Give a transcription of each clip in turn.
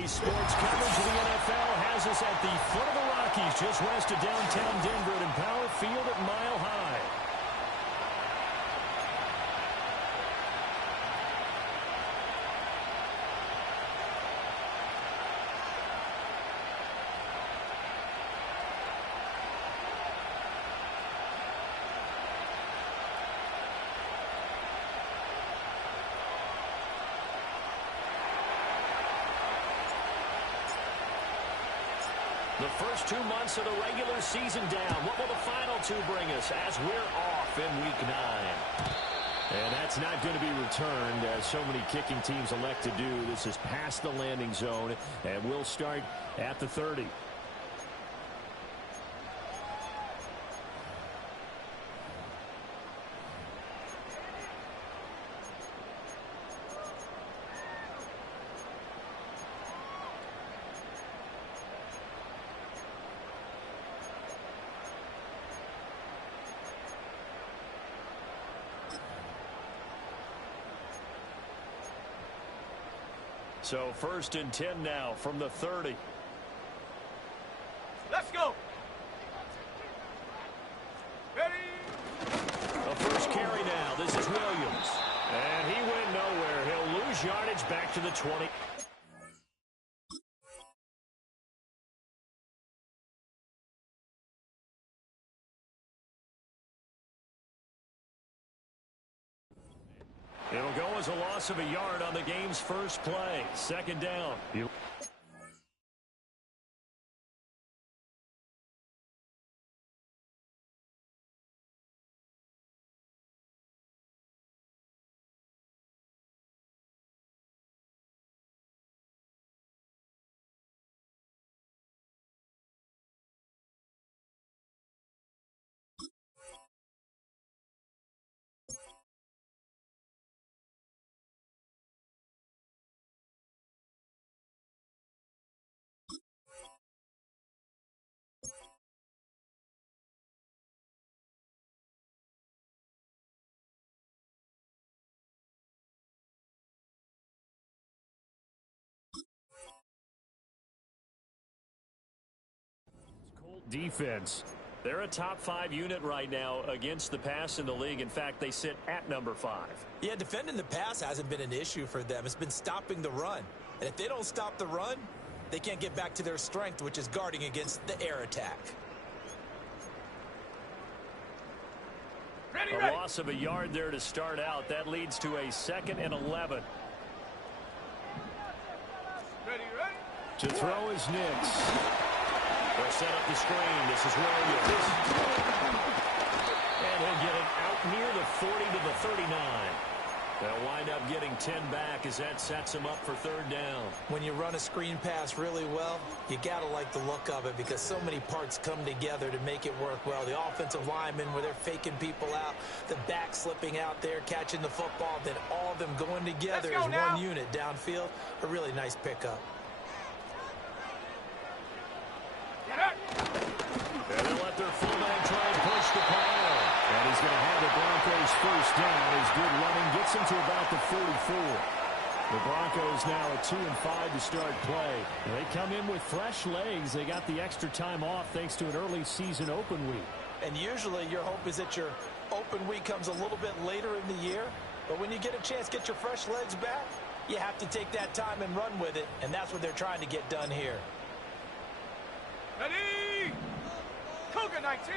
Today's sports coverage of the NFL has us at the foot of the Rockies, just west of downtown Denver at Empower Field at Mile High. The first 2 months of the regular season down. What will the final two bring us as we're off in Week 9? And that's not going to be returned, as so many kicking teams elect to do. This is past the landing zone, and we'll start at the 30. So 1st and 10 now from the 30. Let's go. Ready. The first carry now. This is Williams. And he went nowhere. He'll lose yardage back to the 20. It'll go as a loss of a yard on the game's first play. 2nd down. Defense. They're a top 5 unit right now against the pass in the league. In fact, they sit at number 5. Yeah, defending the pass hasn't been an issue for them. It's been stopping the run. And if they don't stop the run, they can't get back to their strength, which is guarding against the air attack. Ready, a loss of a yard there to start out. That leads to a 2nd and 11. Ready. To throw is Nix. They'll set up the screen. This is Williams. And he'll get it out near the 40 to the 39. They'll wind up getting 10 back as that sets them up for 3rd down. When you run a screen pass really well, you got to like the look of it because so many parts come together to make it work well. The offensive linemen where they're faking people out, the back slipping out there, catching the football, then all of them going together as one unit downfield. A really nice pickup. And they'll let their fullback try and push the pile. And he's going to have the Broncos 1st down. His good running gets him to about the 44. The Broncos now at 2-5 to start play. And they come in with fresh legs. They got the extra time off thanks to an early season open week. And usually your hope is that your open week comes a little bit later in the year. But when you get a chance to get your fresh legs back, you have to take that time and run with it. And that's what they're trying to get done here. Ready. Cougar 19.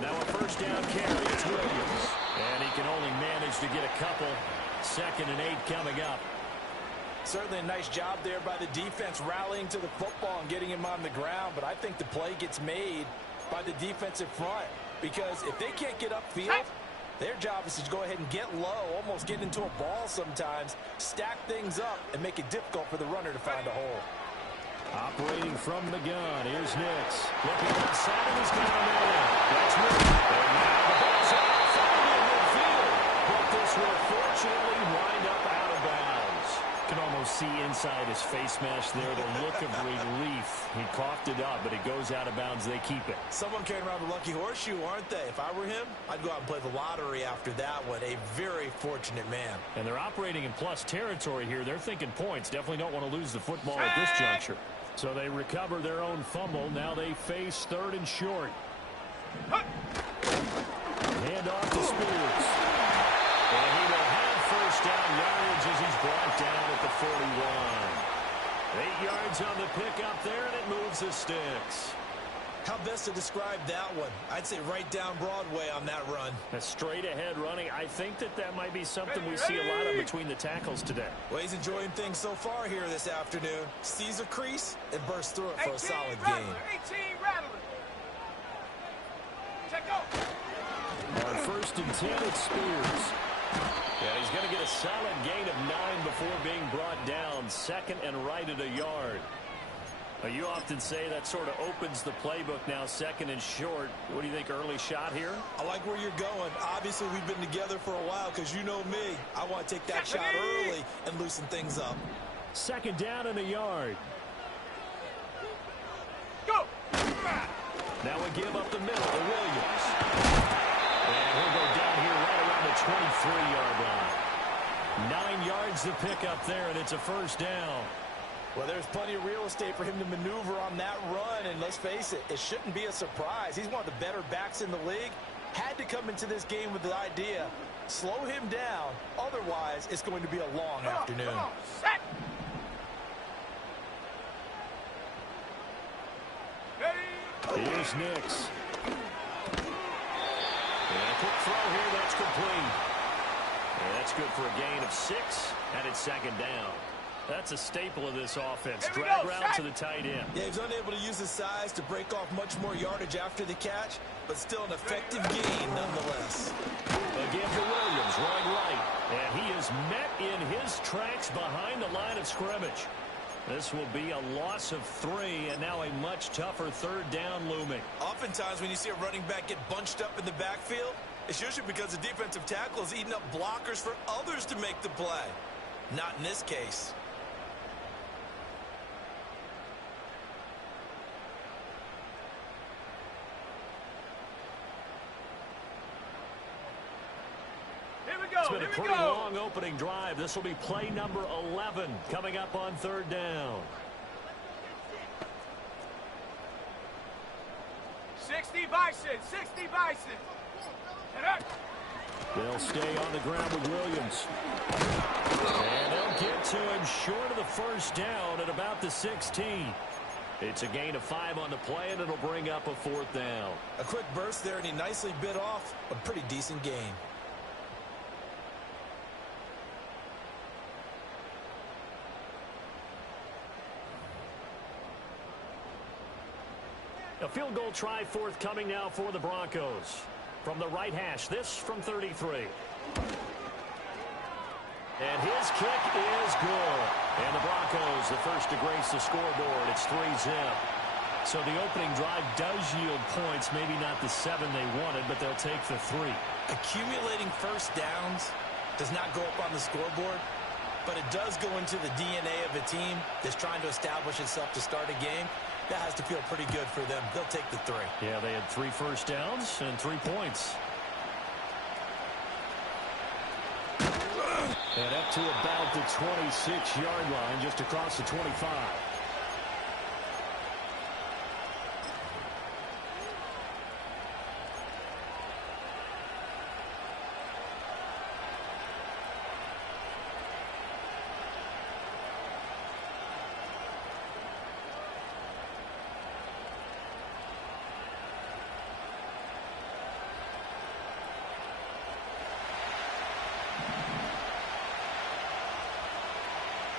Now a 1st down carry. It's Williams. And he can only manage to get a couple. 2nd and 8 coming up. Certainly a nice job there by the defense rallying to the football and getting him on the ground. But I think the play gets made by the defensive front. Because if they can't get upfield, their job is to go ahead and get low, almost get into a ball sometimes, stack things up, and make it difficult for the runner to find a hole. Operating from the gun, here's Nix. Looking outside, and he's got a man. That's Williams. And now the ball's outside in midfield. But this will fortunately wind up out of bounds. Can almost see inside his face mask there, the look of relief. He coughed it up, but it goes out of bounds. They keep it. Someone carrying around the lucky horseshoe, aren't they? If I were him, I'd go out and play the lottery after that one. A very fortunate man. And they're operating in plus territory here. They're thinking points. Definitely don't want to lose the football at this juncture. So they recover their own fumble. Now they face 3rd and short. Hand off to Spears. And he will have first down yardage as he's brought down at the 41. 8 yards on the pickup there, and it moves the sticks. How best to describe that one? I'd say right down Broadway on that run. A straight ahead running. I think that might be something we see a lot of between the tackles today. Well, he's enjoying things so far here this afternoon. Sees a crease and bursts through it for a solid gain. 18 Rattler. Check go. On 1st and 10, it's Spears. And he's going to get a solid gain of 9 before being brought down. 2nd and right at a yard. You often say that sort of opens the playbook now, 2nd and short. What do you think, early shot here? I like where you're going. Obviously, we've been together for a while because you know me. I want to take that shot early and loosen things up. 2nd down and a yard. Go. Now we give up the middle to Williams. And he'll go down here right around the 23-yard line. 9 yards to pick up there, and it's a first down. Well, there's plenty of real estate for him to maneuver on that run, and let's face it, it shouldn't be a surprise. He's one of the better backs in the league. Had to come into this game with the idea, slow him down, otherwise it's going to be a long afternoon. Come on, set. Here's Nix. And a quick throw here, that's complete. And that's good for a gain of 6, and it's 2nd down. That's a staple of this offense. Drag route to the tight end. Yeah, he's unable to use his size to break off much more yardage after the catch, but still an effective gain nonetheless. Again for Williams, running right. And he is met in his tracks behind the line of scrimmage. This will be a loss of 3, and now a much tougher 3rd down looming. Oftentimes when you see a running back get bunched up in the backfield, it's usually because the defensive tackle is eating up blockers for others to make the play. Not in this case. It's been a pretty long opening drive. This will be play number 11 coming up on 3rd down. 60 Bison, 60 Bison. They'll stay on the ground with Williams. And they'll get to him short of the first down at about the 16. It's a gain of 5 on the play, and it'll bring up a 4th down. A quick burst there, and he nicely bit off a pretty decent gain. A field goal try forthcoming now for the Broncos. From the right hash, this from 33. And his kick is good. And the Broncos, the first to grace the scoreboard. It's 3-0. So the opening drive does yield points, maybe not the 7 they wanted, but they'll take the 3. Accumulating first downs does not go up on the scoreboard, but it does go into the DNA of a team that's trying to establish itself to start a game. That has to feel pretty good for them. They'll take the 3. Yeah, they had 3 first downs and 3 points. And up to about the 26-yard line, just across the 25.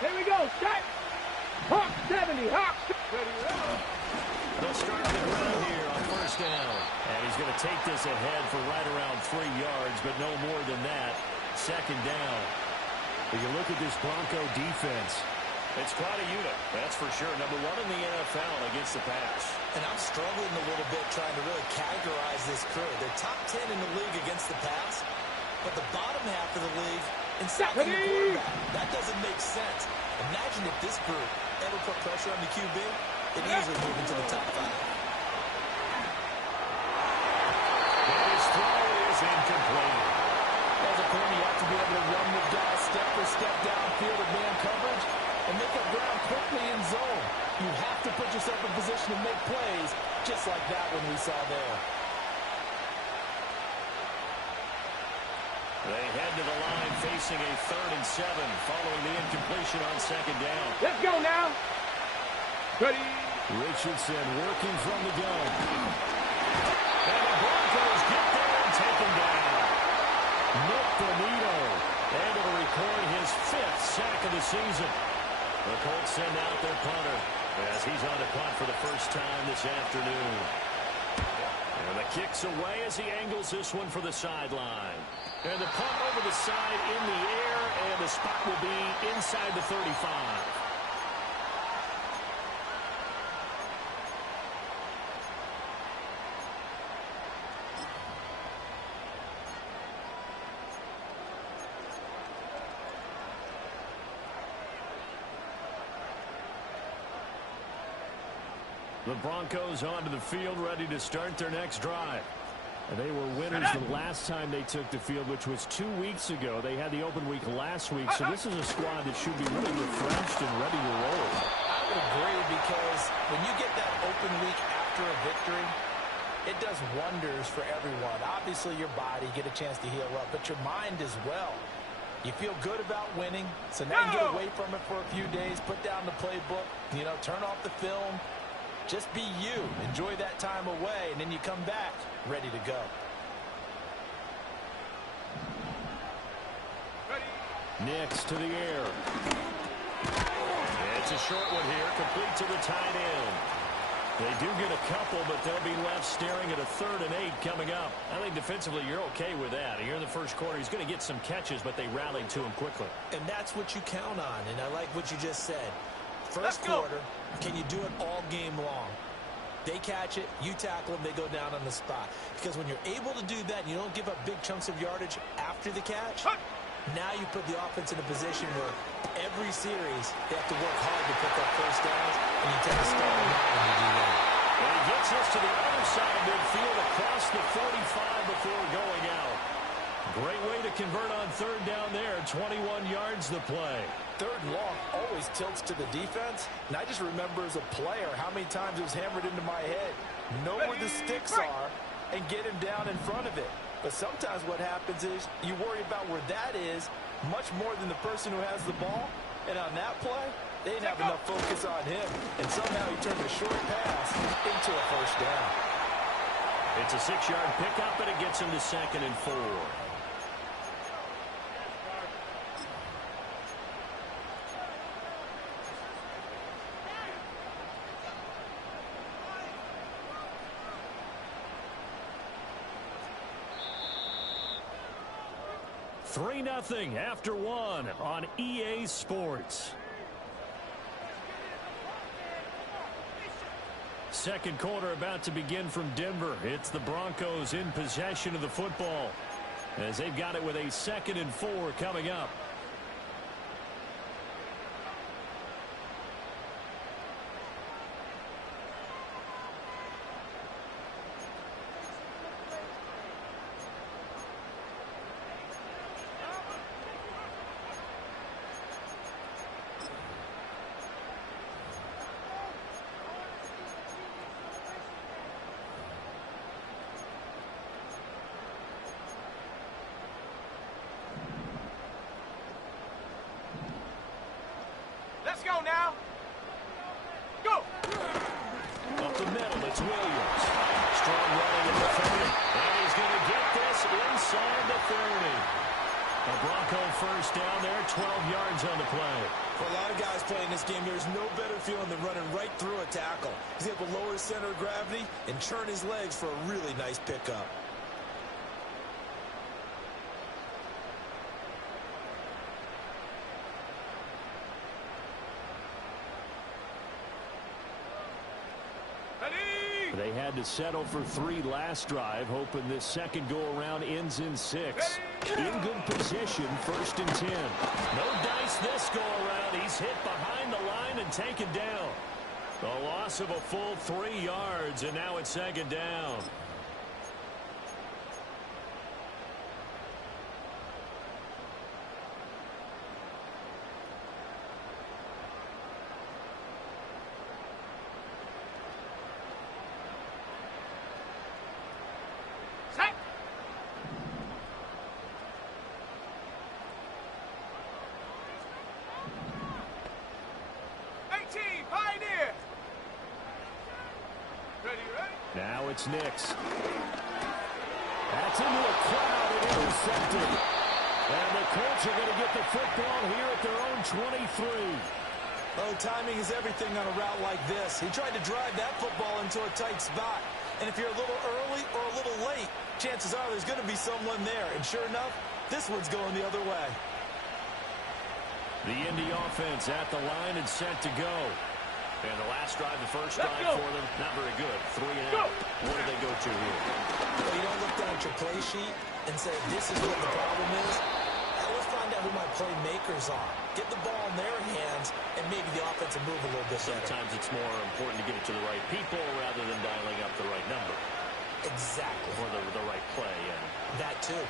Here we go, set. Hawk 70, Hawk. They'll start on the ground here on first down. And he's going to take this ahead for right around 3 yards, but no more than that. 2nd down. When you look at this Bronco defense, it's quite a unit, that's for sure. Number 1 in the NFL against the pass. And I'm struggling a little bit trying to really categorize this crew. They're top 10 in the league against the pass, but the bottom half of the league and sacking the quarterback. That doesn't make sense. Imagine if this group ever put pressure on the QB, it easily move into the top 5. His throw is incomplete. As a corner, you have to be able to run the guy step for step downfield of man coverage and make up ground quickly in zone. You have to put yourself in position to make plays, just like that one we saw there. They head to the line facing a 3rd and 7 following the incompletion on 2nd down. Let's go now. Ready. Richardson working from the gun. And the Broncos get there and take him down. Nick Bonito able to record his 5th sack of the season. The Colts send out their punter as he's on to punt for the first time this afternoon. And the kick's away as he angles this one for the sideline. And the punt over the side in the air, and the spot will be inside the 35. The Broncos onto the field, ready to start their next drive. And they were winners the last time they took the field, which was 2 weeks ago. They had the open week last week, so this is a squad that should be really refreshed and ready to roll. I would agree, because when you get that open week after a victory, it does wonders for everyone. Obviously, your body, get a chance to heal up, but your mind as well. You feel good about winning, so now you get away from it for a few days, put down the playbook, turn off the film. Just be you. Enjoy that time away, and then you come back ready to go. Nix to the air. It's a short one here, complete to the tight end. They do get a couple, but they'll be left staring at a 3rd and 8 coming up. I think defensively you're okay with that. Here in the first quarter, he's going to get some catches, but they rallied to him quickly. And that's what you count on, and I like what you just said. First quarter, can you do it all game long? They catch it, you tackle them, they go down on the spot. Because when you're able to do that, and you don't give up big chunks of yardage after the catch, now you put the offense in a position where every series they have to work hard to pick up first downs, and you take a start on that when you do that. And he gets us to the other side of midfield across the 45 before going out. Great way to convert on 3rd down there. 21 yards the play. 3rd and long always tilts to the defense. And I just remember as a player how many times it was hammered into my head. Know where the sticks are and get him down in front of it. But sometimes what happens is you worry about where that is much more than the person who has the ball. And on that play, they didn't have enough focus on him. And somehow he turned a short pass into a first down. It's a 6-yard pickup, and it gets him to 2nd and 4. Three 3-0 after 1 on EA Sports. Second quarter about to begin from Denver. It's the Broncos in possession of the football as they've got it with a 2nd and 4 coming up. Let's go now. Go. Up the middle, it's Williams. Strong running in the 30. And he's going to get this inside the 30. A Bronco first down there, 12 yards on the play. For a lot of guys playing this game, there's no better feeling than running right through a tackle. He's able to lower his center of gravity and churn his legs for a really nice pickup. They had to settle for 3 last drive, hoping this second go-around ends in 6. Ready. In good position, 1st and 10. No dice this go around. He's hit behind the line and taken down. A loss of a full 3 yards, and now it's 2nd down. Now it's Nix. That's into a crowd and intercepted. And the Colts are going to get the football here at their own 23. Oh, timing is everything on a route like this. He tried to drive that football into a tight spot. And if you're a little early or a little late, chances are there's going to be someone there. And sure enough, this one's going the other way. The Indy offense at the line and set to go. And the last drive, the first drive for them, not very good. 3 and out. What do they go to here? Well, you don't look down at your play sheet and say, this is what the problem is. Now let's find out who my playmakers are. Get the ball in their hands, and maybe the offense will move a little bit better. Sometimes it's more important to get it to the right people rather than dialing up the right number. Exactly. Or the right play. And that too.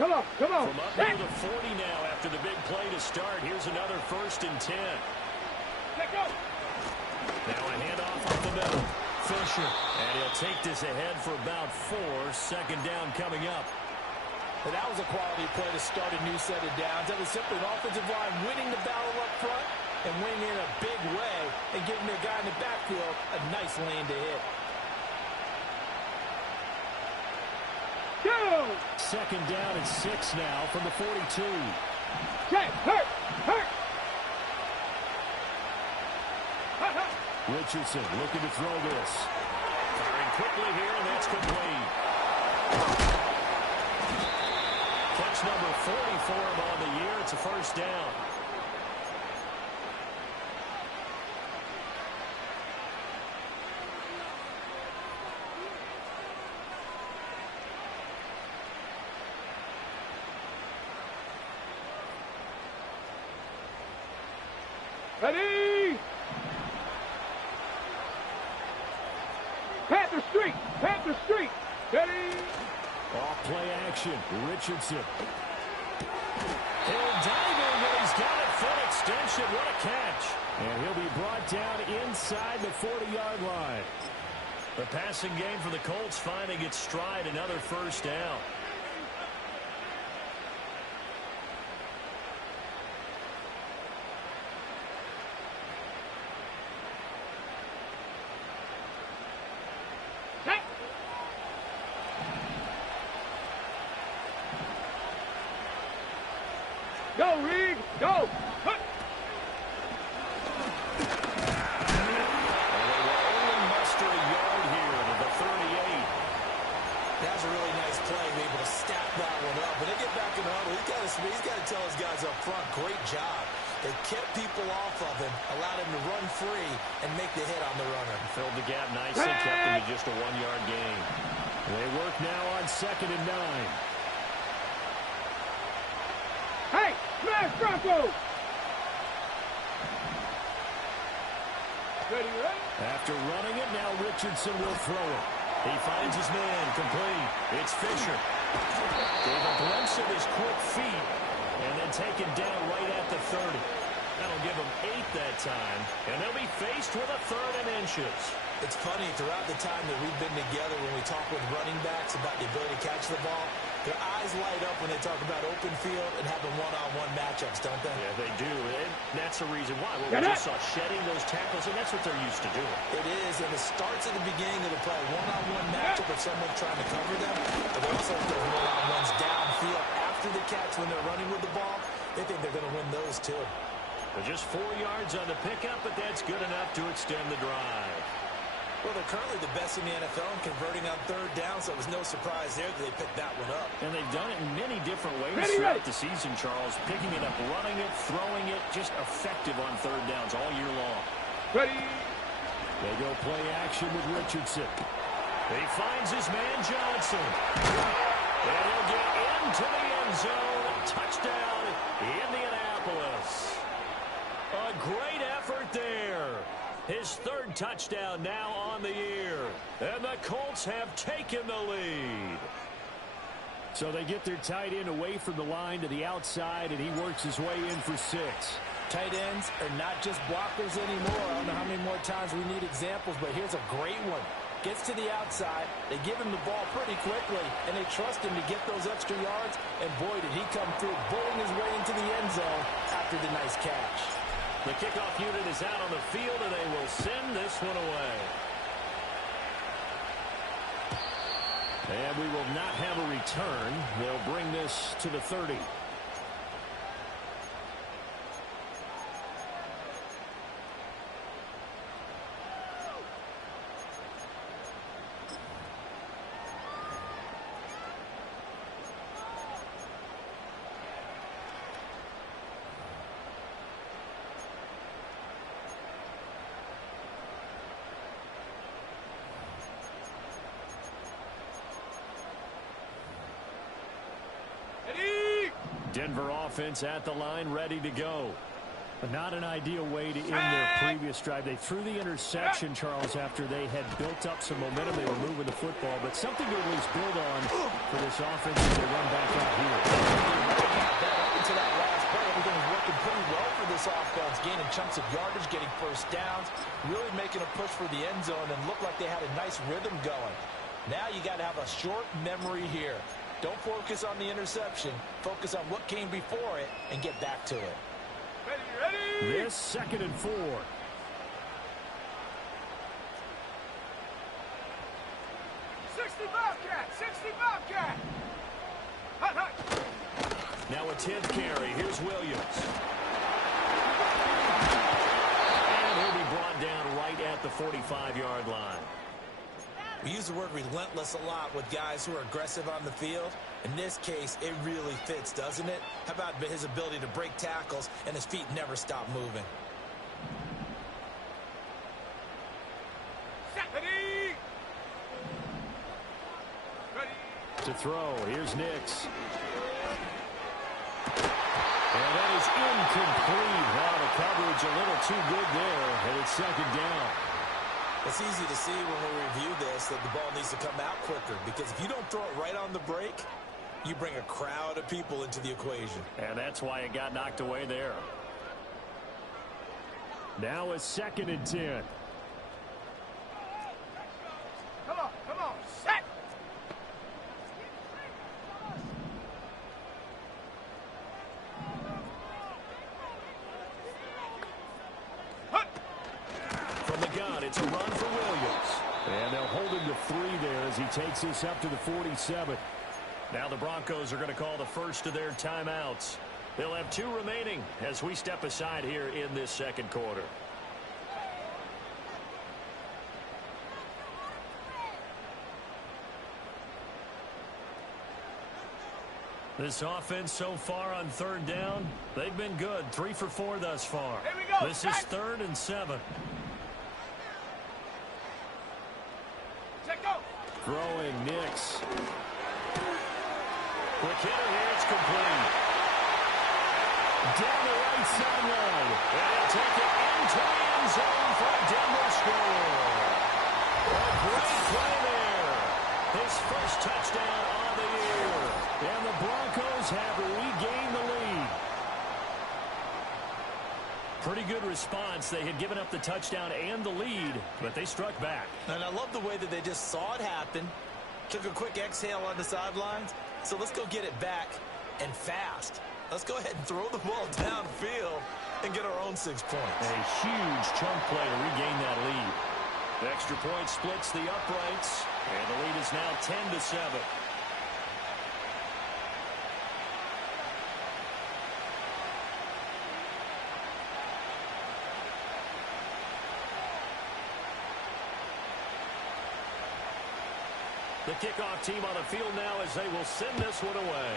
Come on, come on. From up near the 40 now after the big play to start. Here's another 1st and 10. Let go. Now a handoff up the middle. Fisher. And he'll take this ahead for about 4. 2nd down coming up. But that was a quality play to start a new set of downs. That was simply an offensive line winning the battle up front and winning in a big way and giving their guy in the backfield a nice lane to hit. Go! 2nd down and 6 now from the 42. Okay, hurt. Richardson looking to throw this. Firing quickly here, and that's complete. Catch number 40 for him on the year. It's a 1st down. Ready! Panther Street! Ready! Off play action. Richardson. He'll dive in, but he's got it. Foot extension. What a catch. And he'll be brought down inside the 40-yard line. The passing game for the Colts finding its stride. Another 1st down. Go, Reed! Go! Hut. And they will only muster a yard here to the 38. That was a really nice play, be able to stack that one up. When they get back in the huddle, he's got to tell his guys up front, great job. They kept people off of him, allowed him to run free, and make the hit on the runner. Filled the gap nicely, kept him to just a 1-yard gain. They work now on 2nd and 9. Hey, smash Broncos! Ready? After running it, now Richardson will throw it. He finds his man, complete. It's Fisher. Gave a glimpse of his quick feet, and then taken down right at the 30. That'll give them 8 that time, and they'll be faced with a 3rd and inches. It's funny, throughout the time that we've been together, when we talk with running backs about the ability to catch the ball, their eyes light up when they talk about open field and having one-on-one matchups, don't they? Yeah, they do, and that's the reason why. Well, we just saw shedding those tackles, and that's what they're used to doing. It is, and it starts at the beginning of the play. One-on-one matchup if someone's trying to cover them, but they also have those one-on-ones downfield after the catch when they're running with the ball. They think they're going to win those, too. But just 4 yards on the pickup, but that's good enough to extend the drive. Well, they're currently the best in the NFL in converting on 3rd down, so it was no surprise there that they picked that one up. And they've done it in many different ways throughout the season, Charles. Picking it up, running it, throwing it, just effective on 3rd downs all year long. Ready? They go play action with Richardson. He finds his man Johnson. And he'll get into the end zone. Touchdown, Indianapolis. A great effort there. His third touchdown now on the year. And the Colts have taken the lead. So they get their tight end away from the line to the outside, and he works his way in for 6. Tight ends are not just blockers anymore. I don't know how many more times we need examples, but here's a great one. Gets to the outside, they give him the ball pretty quickly, and they trust him to get those extra yards, and boy, did he come through, bulling his way into the end zone after the nice catch. The kickoff unit is out on the field, and they will send this one away. And we will not have a return. They'll bring this to the 30. Denver offense at the line, ready to go. But not an ideal way to end their previous drive. They threw the interception, Charles, after they had built up some momentum. They were moving the football, but something to at least build on for this offense as they run back out here. Up until that last play, everything was working pretty well for this offense, gaining chunks of yardage, getting first downs, really making a push for the end zone, and looked like they had a nice rhythm going. Now you got to have a short memory here. Don't focus on the interception. Focus on what came before it and get back to it. Ready? This 2nd and 4. 60 Bobcat! 60 Bobcat! Hut, hut! Now a 10th carry. Here's Williams. And he'll be brought down right at the 45-yard line. We use the word relentless a lot with guys who are aggressive on the field. In this case, it really fits, doesn't it? How about his ability to break tackles and his feet never stop moving? Ready? Ready? To throw. Here's Nix. And that is incomplete. Wow, the coverage a little too good there. And it's 2nd down. It's easy to see when we review this that the ball needs to come out quicker, because if you don't throw it right on the break, you bring a crowd of people into the equation. And that's why it got knocked away there. Now a 2nd and 10. Come on, set! From the gun, it's a run for Williams. And they'll hold him to 3 there as he takes this up to the 47. Now the Broncos are going to call the first of their timeouts. They'll have 2 remaining as we step aside here in this 2nd quarter. This offense so far on 3rd down, they've been good. 3 for 4 thus far. Here we go. This is 3rd and 7. Check go. Throwing Nix. Quick hitter here, it's complete. Down the right sideline. And he'll take it into the end zone for a Denver score. A great play there. His first touchdown on the year. And the Broncos have regained the lead. Pretty good response. They had given up the touchdown and the lead, but they struck back. And I love the way that they just saw it happen, took a quick exhale on the sidelines. So let's go get it back and fast. Let's go ahead and throw the ball downfield and get our own 6 points. A huge chunk play to regain that lead. The extra point splits the uprights, and the lead is now 10-7. The kickoff team on the field now as they will send this one away.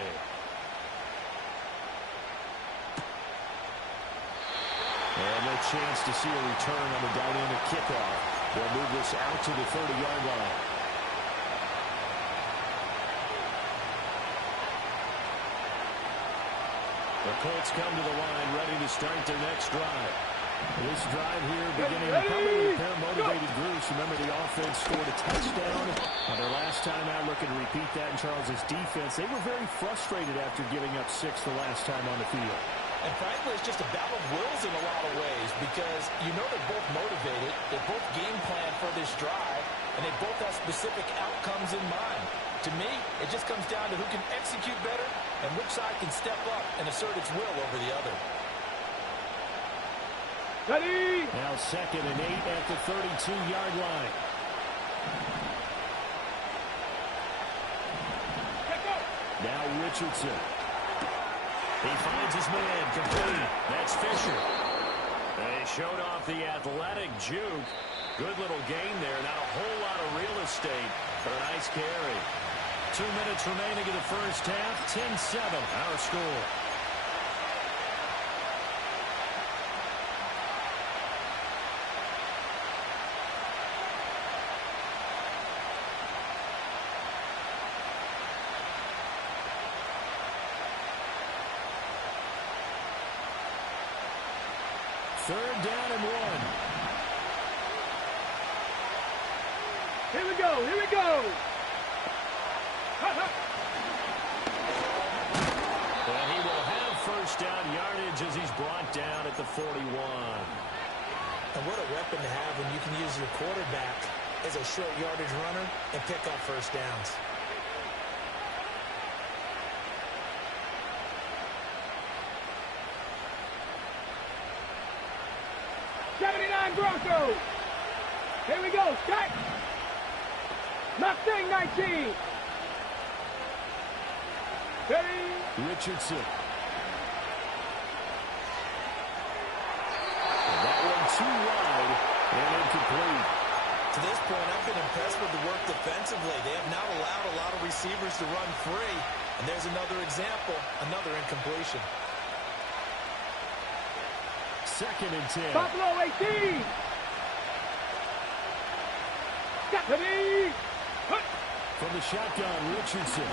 And a chance to see a return on the dynamic kickoff. They'll move this out to the 30-yard line. The Colts come to the line, ready to start their next drive. This drive here beginning probably with a pair of motivated groups. Remember, the offense scored a touchdown on their last time out. Looking to repeat that in Charles's defense. They were very frustrated after giving up 6 the last time on the field. And frankly, it's just a battle of wills in a lot of ways because you know they're both motivated. They both game plan for this drive, and they both have specific outcomes in mind. To me, it just comes down to who can execute better and which side can step up and assert its will over the other. Ready? Now 2nd and 8 at the 32-yard line. Now Richardson. He finds his man, complete. That's Fisher. They showed off the athletic juke. Good little gain there. Not a whole lot of real estate, but a nice carry. 2 minutes remaining in the first half. 10-7, our score. Third down and 1. Here we go, here we go. And he will have first down yardage as he's brought down at the 41. And what a weapon to have when you can use your quarterback as a short yardage runner and pick up first downs. Broncos. Here we go. Strike. Mustang 19. Ready. Richardson. And that one too wide and incomplete. To this point, I've been impressed with the work defensively. They have not allowed a lot of receivers to run free. And there's another example, another incompletion. 2nd and 10. Buffalo 18. Ready. From the shotgun, Richardson.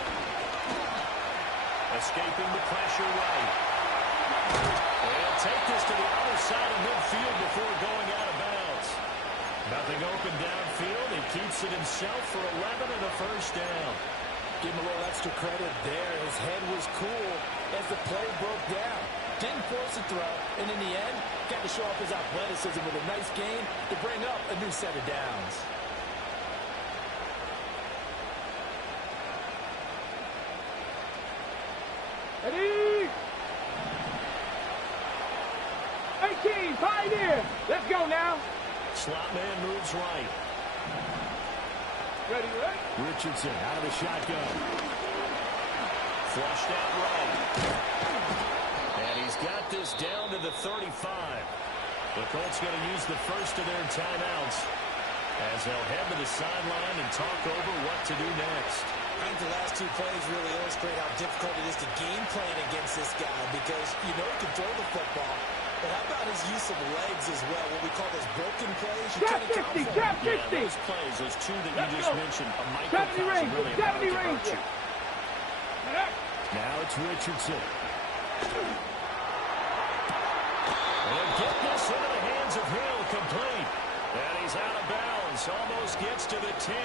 Escaping the pressure right. They'll take this to the other side of midfield before going out of bounds. Nothing open downfield. He keeps it himself for 11 and a first down. Give him a little extra credit there. His head was cool as the play broke down. Didn't force a throw, and in the end, got to show off his athleticism with a nice gain to bring up a new set of downs. Ready? 18, Pioneer. Let's go now. Slot man moves right. Ready, ready? Richardson out of the shotgun. Flushed out right. And he's got this down to the 35. The Colts going to use the first of their timeouts as they'll head to the sideline and talk over what to do next. I think the last 2 plays really illustrate how difficult it is to game plan against this guy because you know he can throw the football. But how about his use of legs as well? What we call those broken plays. You can't account for. Trap 50. Yeah, those plays, those 2 that you just mentioned, a 70 microcosm range, really 70 about range. to hurt you. Now it's Richardson. And get this into the hands of Hill, complete. And he's out of bounds, almost gets to the 10.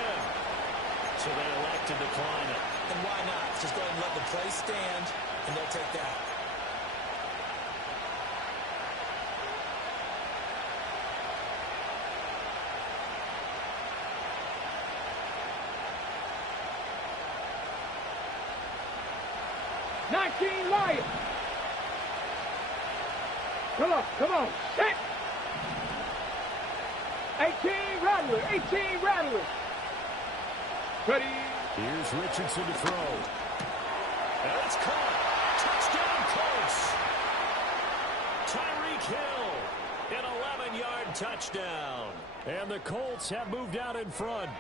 So they elect to decline it. And why not? Just go ahead and let the play stand, and they'll take that. Lion. Come on. Set. 18 Rattler. 18 Rattler. Ready. Here's Richardson to throw. And it's caught. Touchdown, Colts. Tyreek Hill, an 11-yard touchdown. And the Colts have moved out in front.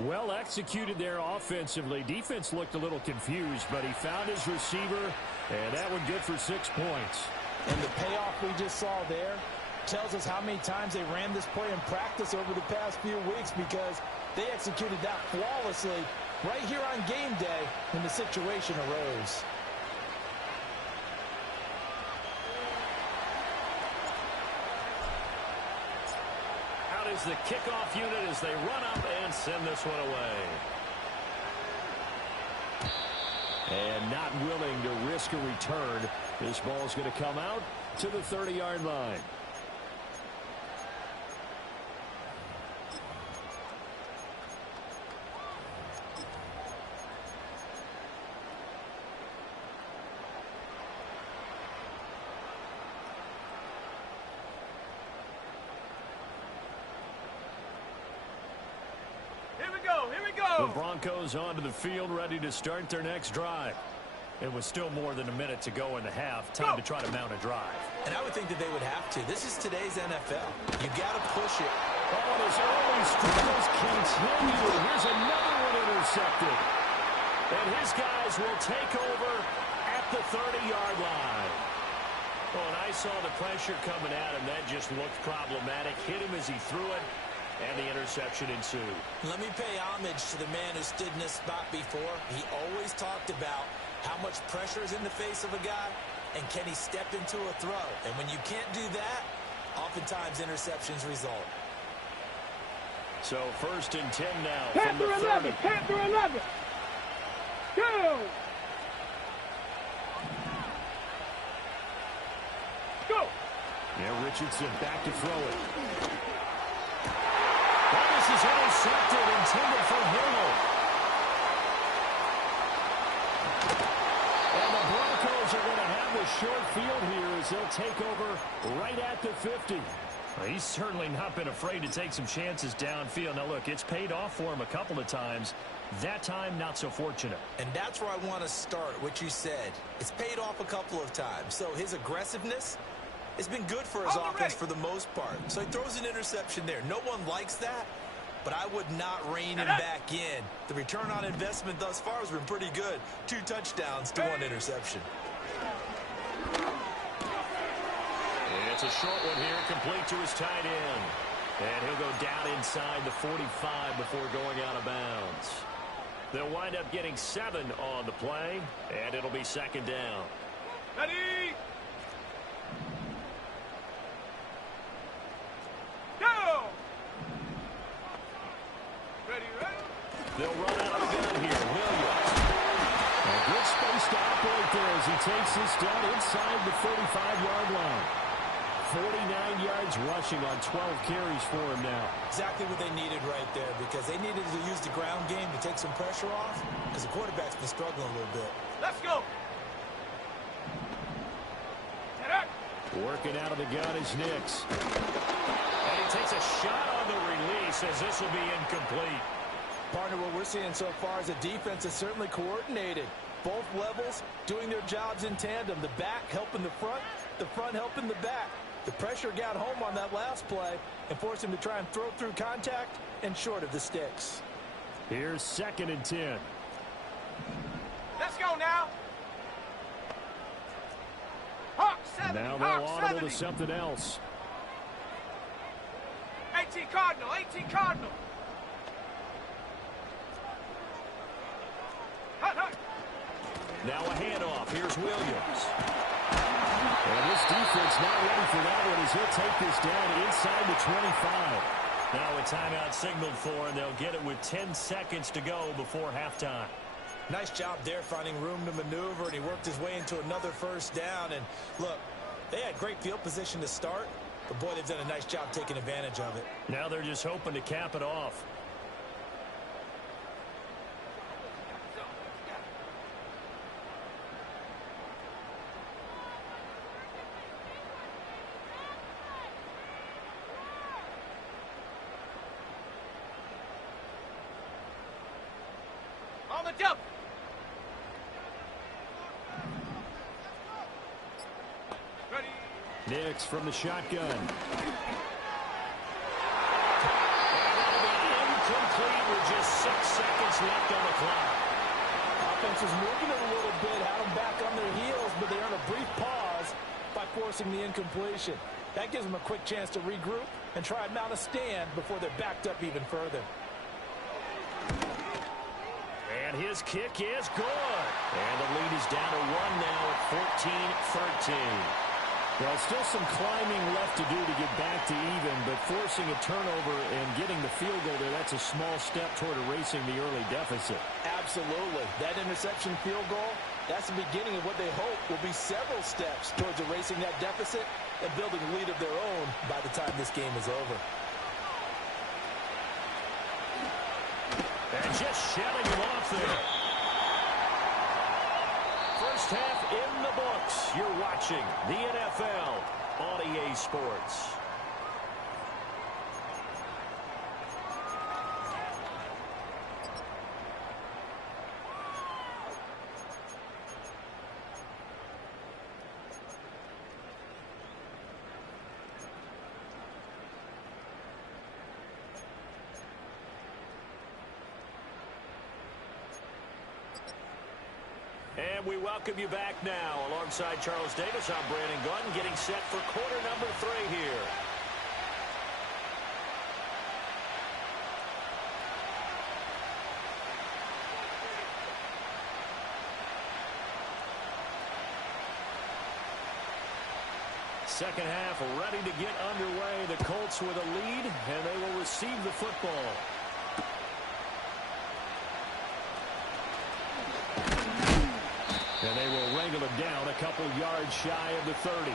Well executed there offensively. Defense looked a little confused, but he found his receiver, and that one good for 6 points. And the payoff we just saw there, tells us how many times they ran this play in practice over the past few weeks, because they executed that flawlessly right here on game day when the situation arose. Out is the kickoff unit as they run up and send this one away. And not willing to risk a return. This ball's going to come out to the 30-yard line. The Broncos onto the field, ready to start their next drive. It was still more than a minute to go in the half. Time to try to mount a drive. And I would think that they would have to. This is today's NFL. You got to push it. Oh, and his early struggles continue. Here's another one intercepted. And his guys will take over at the 30-yard line. Oh, and I saw the pressure coming at him. That just looked problematic. Hit him as he threw it. And the interception ensued. Let me pay homage to the man who stood in this spot before. He always talked about how much pressure is in the face of a guy, and can he step into a throw. And when you can't do that, oftentimes interceptions result. So 1st and 10 now. Panther 11, Panther 11. Go! Go! Yeah, Richardson back to throw it. This is intercepted, intended for Hill. And the Broncos are going to have a short field here as they'll take over right at the 50. Well, he's certainly not been afraid to take some chances downfield. Now, look, it's paid off for him a couple of times. That time, not so fortunate. And that's where I want to start, what you said. It's paid off a couple of times. So his aggressiveness has been good for his offense for the most part. So he throws an interception there. No one likes that. But I would not rein him back in. The return on investment thus far has been pretty good. 2 touchdowns to 1 interception. It's a short one here, complete to his tight end. And he'll go down inside the 45 before going out of bounds. They'll wind up getting 7 on the play, and it'll be 2nd down. Ready? Go! They'll run out of the gun here. Williams. A good space to operate there as he takes this down inside the 35-yard line. 49 yards rushing on 12 carries for him now. Exactly what they needed right there, because they needed to use the ground game to take some pressure off, because the quarterback's been struggling a little bit. Let's go. Working out of the gun is Nix. And he takes a shot on the release as this will be incomplete. Partner, what we're seeing so far is the defense is certainly coordinated. Both levels doing their jobs in tandem. The back helping the front helping the back. The pressure got home on that last play and forced him to try and throw through contact and short of the sticks. Here's 2nd and 10. Let's go now. Hawk 70. Now they'll audible to something else. 18 Cardinal, 18 Cardinal. Now a handoff. Here's Williams. And this defense not ready for that one as he'll take this down inside the 25. Now a timeout signaled for, and they'll get it with 10 seconds to go before halftime. Nice job there finding room to maneuver, and he worked his way into another 1st down. And look, they had great field position to start, but boy, they've done a nice job taking advantage of it. Now they're just hoping to cap it off. On the jump. Ready. Nix from the shotgun. And that'll be incomplete with just 6 seconds left on the clock. Offense was moving it a little bit, had them back on their heels, but they earned a brief pause by forcing the incompletion. That gives them a quick chance to regroup and try and mount a stand before they're backed up even further. And his kick is good. And the lead is down to 1 now at 14-13. Well, still some climbing left to do to get back to even, but forcing a turnover and getting the field goal there, that's a small step toward erasing the early deficit. Absolutely. That interception field goal, that's the beginning of what they hope will be several steps towards erasing that deficit and building a lead of their own by the time this game is over. And just shelling him off there. First half in the books. You're watching the NFL on EA Sports. And we welcome you back now. Alongside Charles Davis, I'm Brandon Gunn, getting set for quarter number 3 here. Second half ready to get underway. The Colts with a lead, and they will receive the football. And they will wrangle him down a couple yards shy of the 30.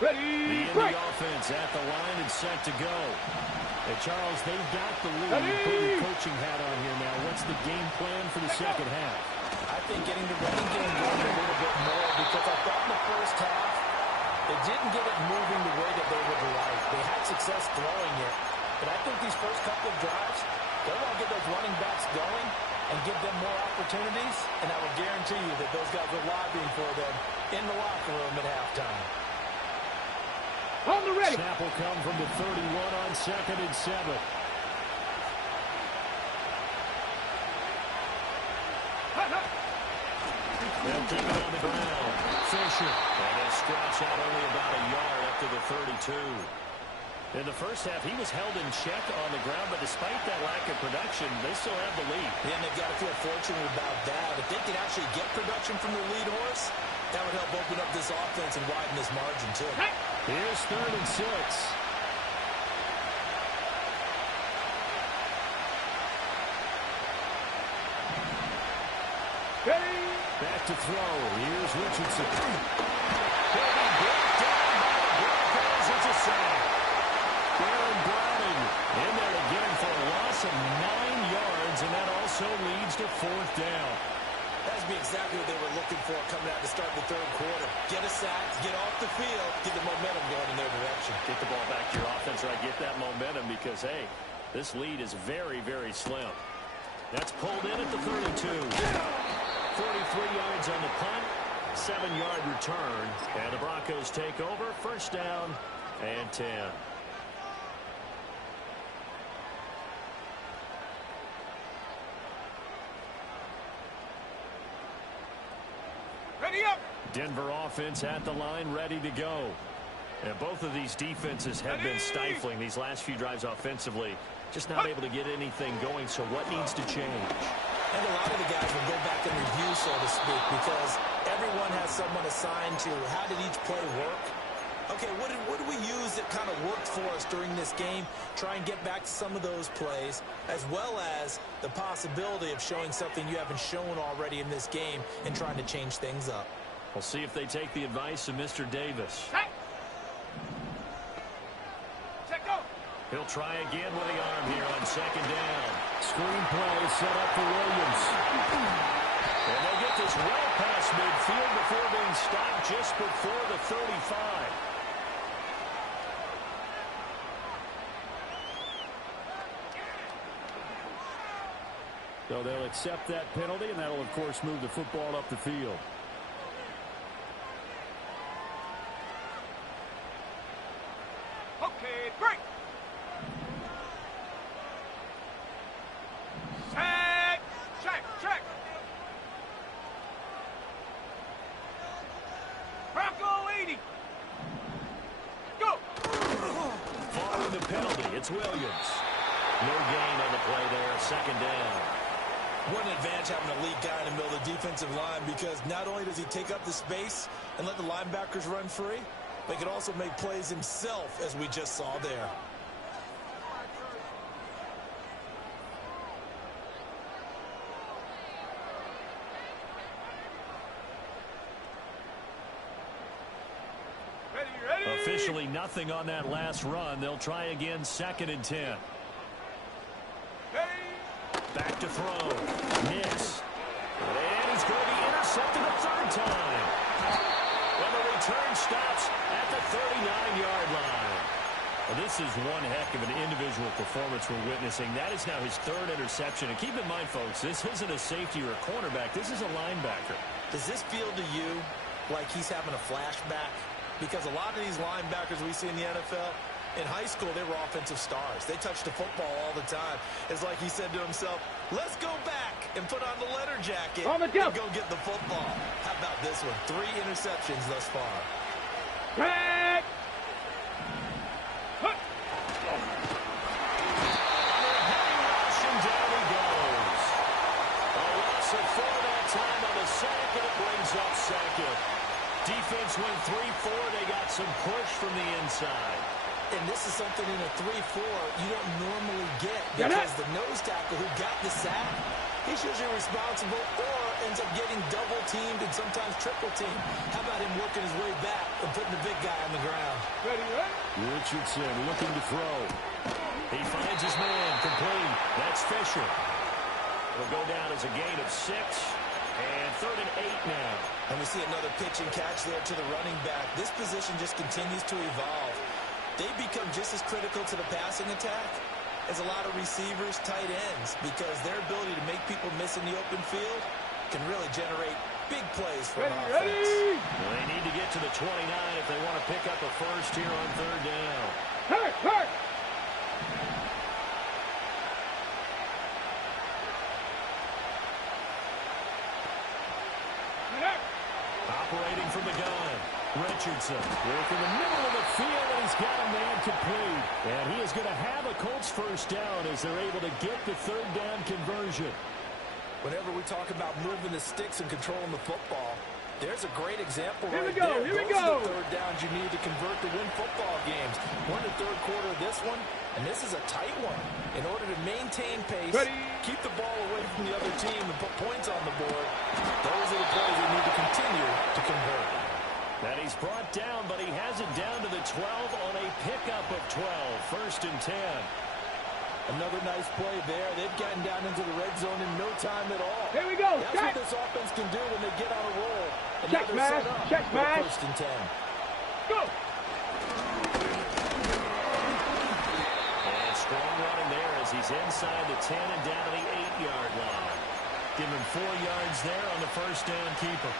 Ready, the offense at the line and set to go. Hey, Charles, they've got the lead. Put your coaching hat on here now. What's the game plan for the second half? I think getting the running game going a little bit more, because I thought in the first half they didn't get it moving the way that they would like. They had success throwing it, but I think these first couple of drives, they want to get those running backs going and give them more opportunities, and I will guarantee you that those guys are lobbying for them in the locker room at halftime. On the ready. Snap will come from the 31 on 2nd and 7. They'll keep it on the ground. Fisher. And he'll stretch out only about a yard up to the 32. In the first half, he was held in check on the ground, but despite that lack of production, they still have the lead. Yeah, and they've got to feel fortunate about that. If they can actually get production from the lead horse, that would help open up this offense and widen this margin, too. Here's 3rd and 6. Ready. Back to throw. Here's Richardson. He'll be brought down by the Broncos. It's a sack. Aaron Browning in there again for a loss of 9 yards, and that also leads to 4th down. That's exactly what they were looking for coming out to start the 3rd quarter. Get a sack, get off the field, get the momentum going in their direction. Get the ball back to your offense, right? Get that momentum because, hey, this lead is very, very slim. That's pulled in at the 32. 43 yards on the punt, 7-yard return, and the Broncos take over. 1st down and 10. Ready up. Denver offense at the line, ready to go. And both of these defenses have been stifling these last few drives offensively. Just not able to get anything going, so what needs to change? And a lot of the guys will go back and review, so to speak, because everyone has someone assigned to how did each play work. Okay, what did we use that kind of worked for us during this game? Try and get back to some of those plays, as well as the possibility of showing something you haven't shown already in this game and trying to change things up. We'll see if they take the advice of Mr. Davis. He'll try again with the arm here on 2nd down. Screen play set up for Williams. And they'll get this well past midfield before being stopped just before the 35. So they'll accept that penalty, and that'll, of course, move the football up the field. Okay, break. Set. Check. Bronco 80. Go. Following the penalty, it's Williams. No gain on the play there, second down. What an advantage having a lead guy in the middle of the defensive line, because not only does he take up the space and let the linebackers run free, but he can also make plays himself, as we just saw there. Ready. Officially nothing on that last run. They'll try again, 2nd and 10. Back to throw. Miss. And he's going to be intercepted a third time. And the return stops at the 39-yard line. Well, this is one heck of an individual performance we're witnessing. That is now his 3rd interception. And keep in mind, folks, this isn't a safety or a cornerback. This is a linebacker. Does this feel to you like he's having a flashback? Because a lot of these linebackers we see in the NFL, in high school, they were offensive stars. They touched the football all the time. It's like he said to himself, let's go back and put on the letter jacket and go get the football. How about this one? 3 interceptions thus far. Back. Rushing down he goes. A loss of 4 that time on the sack, and it brings up 2nd. Defense went 3-4. They got some push from the inside. And this is something in a 3-4 you don't normally get, because the nose tackle who got the sack, he's usually responsible or ends up getting double teamed and sometimes triple teamed. How about him working his way back and putting the big guy on the ground? Ready. Richardson looking to throw. He finds his man complete. That's Fisher. It'll go down as a gain of 6. And 3rd and 8 now. And we see another pitch and catch there to the running back. This position just continues to evolve. They become just as critical to the passing attack as a lot of receivers, tight ends, because their ability to make people miss in the open field can really generate big plays for an offense. Well, they need to get to the 29 if they want to pick up a first here on 3rd down. Hurt. Operating from the gun, Richardson working the middle of the field, and he's got a man complete. And he is going to have a Colts first down as they're able to get the 3rd down conversion. Whenever we talk about moving the sticks and controlling the football, there's a great example Here right we go. there. Here we Those are go. the 3rd downs you need to convert to win football games. We're in the 3rd quarter of this one, and this is a tight one. In order to maintain pace, keep the ball away from the other team, and put points on the board, those are the plays we need to continue to convert. And he's brought down, but he has it down to the 12 on a pickup of 12. 1st and 10. Another nice play there. They've gotten down into the red zone in no time at all. Here we go. That's what this offense can do when they get on a roll. And Check now they're smash. set up Check for smash. 1st and 10. Go. And strong running there as he's inside the 10 and down to the 8-yard line. Give him 4 yards there on the first down keeper.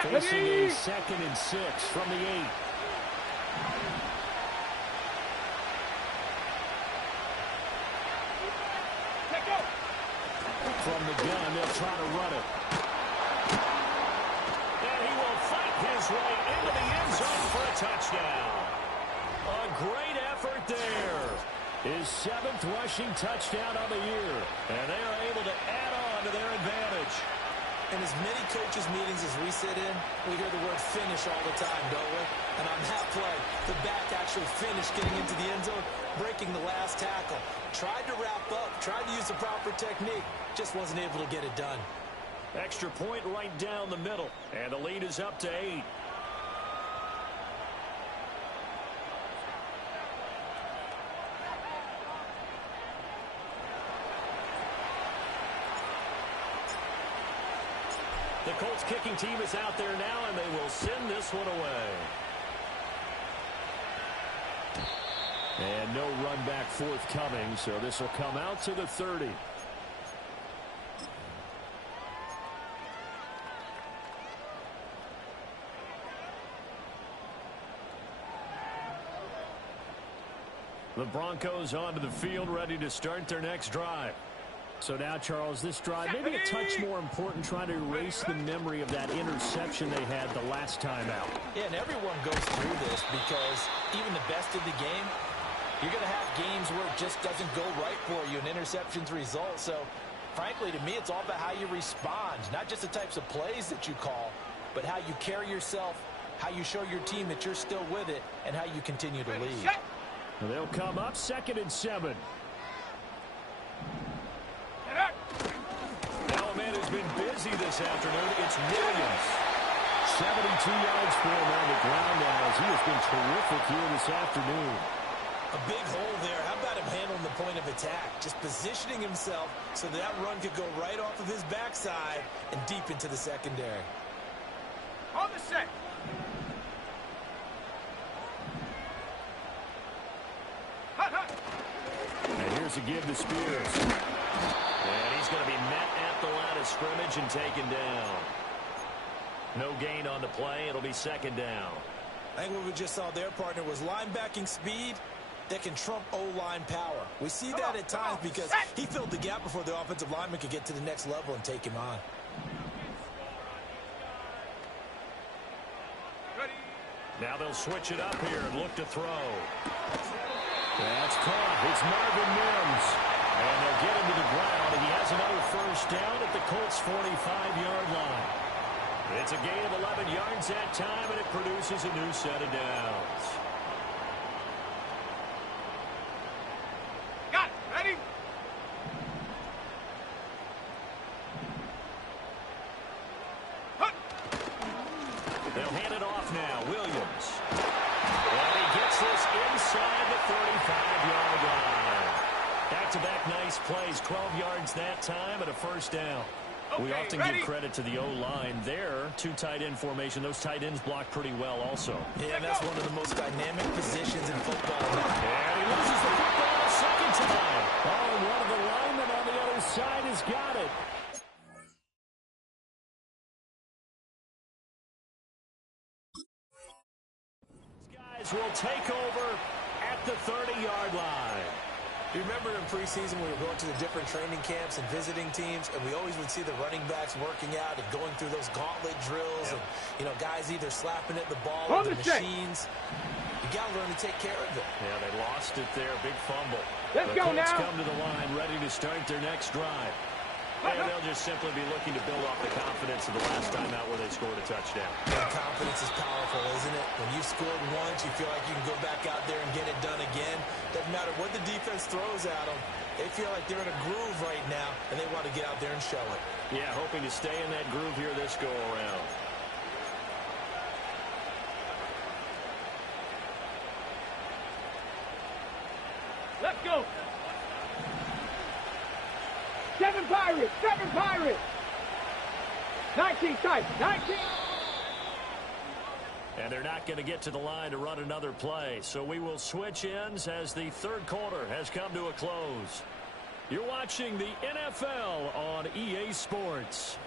Facing a 2nd and 6 from the 8. From the gun, they'll try to run it. And he will fight his way into the end zone for a touchdown. A great effort there. His 7th rushing touchdown of the year. And they are able to add on to their advantage. In as many coaches' meetings as we sit in, we hear the word finish all the time, don't we? And on that play, the back actually finished getting into the end zone, breaking the last tackle. Tried to wrap up, tried to use the proper technique, just wasn't able to get it done. Extra point right down the middle, and the lead is up to 8. The Colts kicking team is out there now, and they will send this one away. And no run back forthcoming, so this will come out to the 30. The Broncos onto the field, ready to start their next drive. So now, Charles, this drive maybe a touch more important, trying to erase the memory of that interception they had the last time out. Yeah, and everyone goes through this because even the best in the game, you're going to have games where it just doesn't go right for you, and interceptions result. So, frankly, to me, it's all about how you respond, not just the types of plays that you call, but how you carry yourself, how you show your team that you're still with it, and how you continue to lead. They'll come up 2nd and 7. Now a man who's been busy this afternoon, it's Williams. 72 yards for him on the ground now as he has been terrific here this afternoon. A big hole there. How about him handling the point of attack? Just positioning himself so that run could go right off of his backside and deep into the secondary. On the set. And here's a give to Spears. And he's going to be met at the line of scrimmage and taken down. No gain on the play. It'll be 2nd down. I think what we just saw there, partner, was linebacking speed that can trump O-line power. We see that at times because he filled the gap before the offensive lineman could get to the next level and take him on. Now they'll switch it up here and look to throw. That's caught. It's Marvin Mims. And they'll get him to the ground, and he has another first down at the Colts' 45-yard line. It's a gain of 11 yards that time, and it produces a new set of downs. Got it. Ready? They'll hand it off now. Williams. And he gets this inside the 35-yard line. Back-to-back nice plays. 12 yards that time and a first down. Okay, we often give credit to the O-line there. 2 tight end formation. Those tight ends block pretty well also. Yeah, and that's one of the most dynamic positions in football. And he loses the football a second time. Oh, and one of the linemen on the other side has got it. These guys will take over at the 30-yard line. You remember in preseason we were going to the different training camps and visiting teams, and we always would see the running backs working out and going through those gauntlet drills, and, you know, guys either slapping at the ball or the machines. You got to learn to take care of it. Yeah, they lost it there. Big fumble. Let's go now. The Colts come to the line, ready to start their next drive. And they'll just simply be looking to build off the confidence of the last time out where they scored a touchdown. And confidence is powerful, isn't it? When you've scored once, you feel like you can go back out there and get it done again. Doesn't matter what the defense throws at them. They feel like they're in a groove right now, and they want to get out there and show it. Yeah, hoping to stay in that groove here this go-around. Let's go. 7 Pirates. 7 Pirates. 19 Titans. 19. And they're not going to get to the line to run another play. So we will switch ends as the third quarter has come to a close. You're watching the NFL on EA Sports.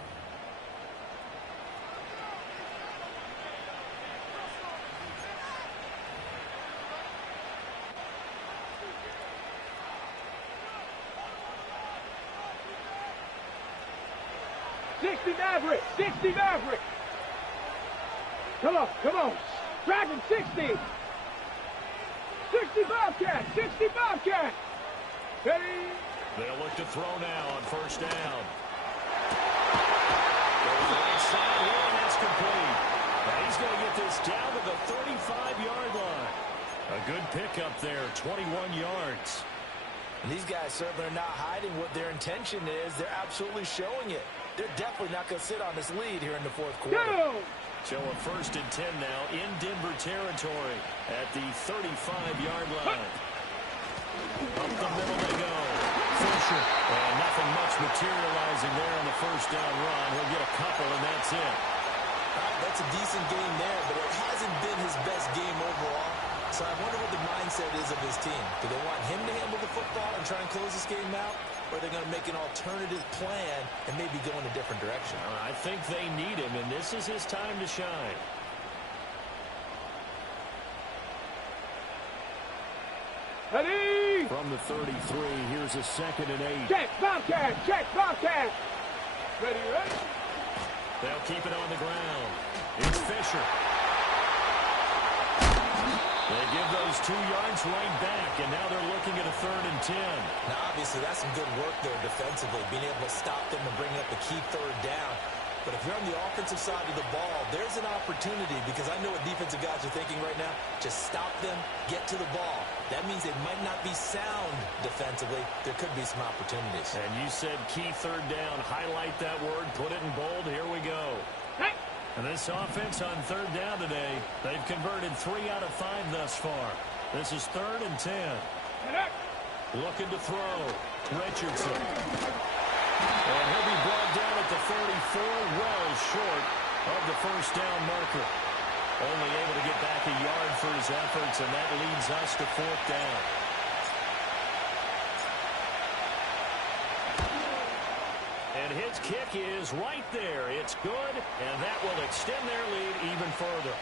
Maverick. 60 Maverick. Come on, come on. Dragon 60. 60 Bobcat. 60 Bobcat. Ready? They'll look to throw now on first down. Goes to the right side here, and that's complete. And he's going to get this down to the 35-yard line. A good pickup there, 21 yards. And these guys certainly are not hiding what their intention is. They're absolutely showing it. They're definitely not going to sit on this lead here in the fourth quarter. Go! So a 1st and 10 now in Denver territory at the 35-yard line. Up the middle they go. Fisher. And nothing much much materializing there on the first down run. He'll get a couple, and that's it. That's a decent game there, but it hasn't been his best game overall. So I wonder what the mindset is of his team. Do they want him to handle the football and try and close this game out? Or are they going to make an alternative plan and maybe go in a different direction? I think they need him, and this is his time to shine. Ready? From the 33, here's a 2nd and 8. Check, Bobcat, check, Bobcat. Ready, ready? They'll keep it on the ground. It's Fisher. They give those 2 yards right back, and now they're looking at a 3rd and 10. Now, obviously, that's some good work there defensively, being able to stop them and bring up a key 3rd down. But if you're on the offensive side of the ball, there's an opportunity, because I know what defensive guys are thinking right now. Just stop them, get to the ball. That means they might not be sound defensively. There could be some opportunities. And you said key 3rd down. Highlight that word. Put it in bold. Here we go. Hey. And this offense on 3rd down today, they've converted 3 out of 5 thus far. This is 3rd and 10. Looking to throw. Richardson. And he'll be brought down at the 34, well short of the first down marker. Only able to get back a yard for his efforts, and that leads us to 4th down. And his kick is right there. It's good, and that will extend their lead even further.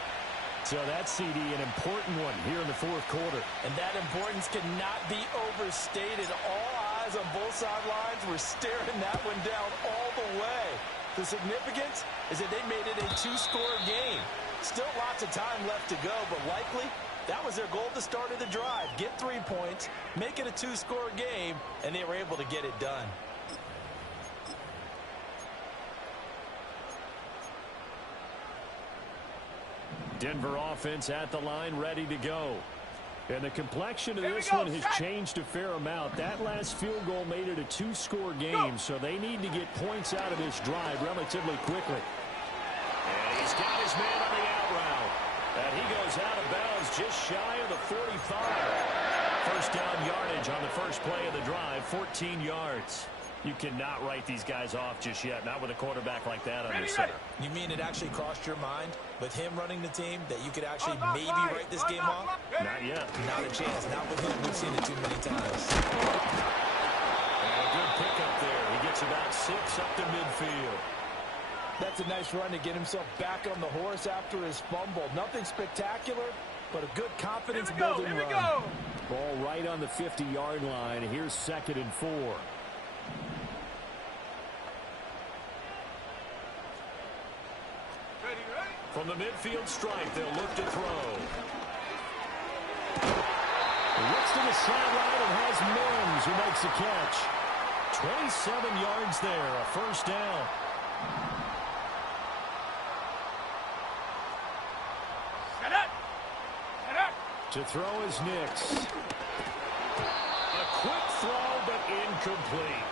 So that's CD, an important one here in the 4th quarter. And that importance cannot be overstated. All eyes on both sidelines were staring that one down all the way. The significance is that they made it a 2-score game. Still lots of time left to go, but likely that was their goal at the start of the drive. Get 3 points, make it a 2-score game, and they were able to get it done. Denver offense at the line, ready to go. And the complexion of this one has changed a fair amount. That last field goal made it a 2-score game, so they need to get points out of this drive relatively quickly. And he's got his man on the out route. And he goes out of bounds just shy of the 45. First down yardage on the first play of the drive, 14 yards. You cannot write these guys off just yet, not with a quarterback like that under center. You mean it actually crossed your mind with him running the team that you could actually maybe write this game off? Not yet. Not a chance. Not with him. We've seen it too many times. And a good pickup there. He gets about 6 up to midfield. That's a nice run to get himself back on the horse after his fumble. Nothing spectacular, but a good confidence-building run. Go. Ball right on the 50-yard line. Here's 2nd and 4. From the midfield stripe, they'll look to throw. He looks to the sideline and has Mims who makes a catch. 27 yards there, a first down. Set up. Set up. To throw is Nix. A quick throw, but incomplete.